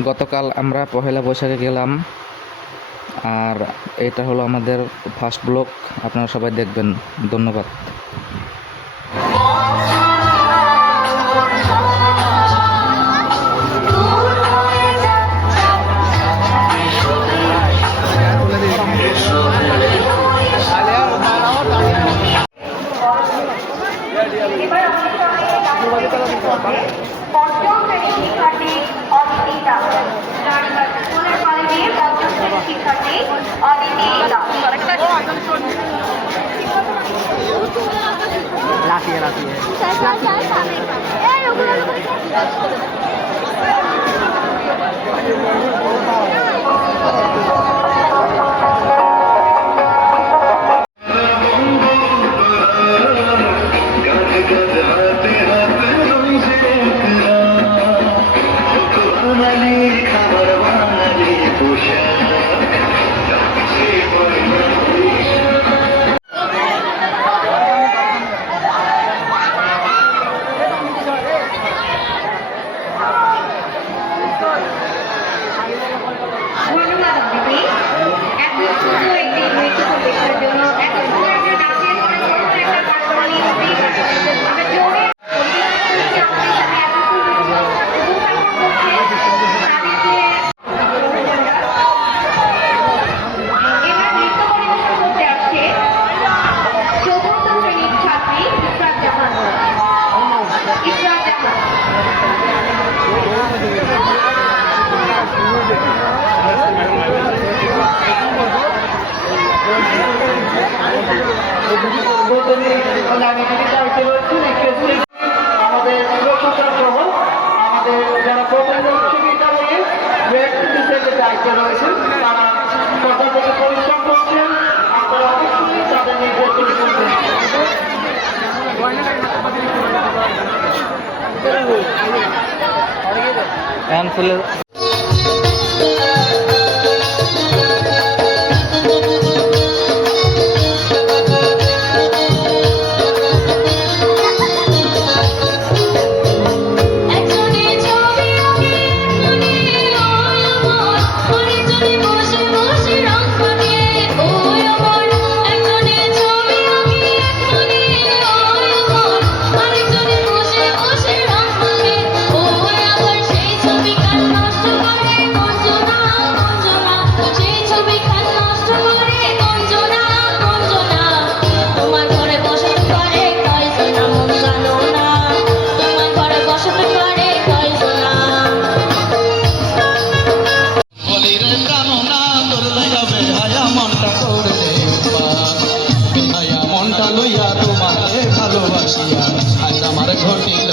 গতকাল আমরা পহেলা বৈশাখে গেলাম, আর এটা হলো আমাদের ফার্স্ট ব্লগ। আপনারা সবাই দেখবেন। ধন্যবাদ। পঞ্চম শ্রেণীর শিক্ষার্থী অদিতি দাস, স্কুলের কলেজে পঞ্চম শ্রেণীর শিক্ষার্থী অদিতি দাস। লাফিয়ে লাফিয়ে আমাদের সুরক্ষা সহ আমাদের যারা দায়িত্বে রয়েছেন তারা সরকার থেকে পরিশ্রম করছেন। আপনারা অবশ্যই তাদের নির্দেশ শুনবেন। লইয়া তোমাকে ভালোবাসিয়া আজ আমার ঘটিল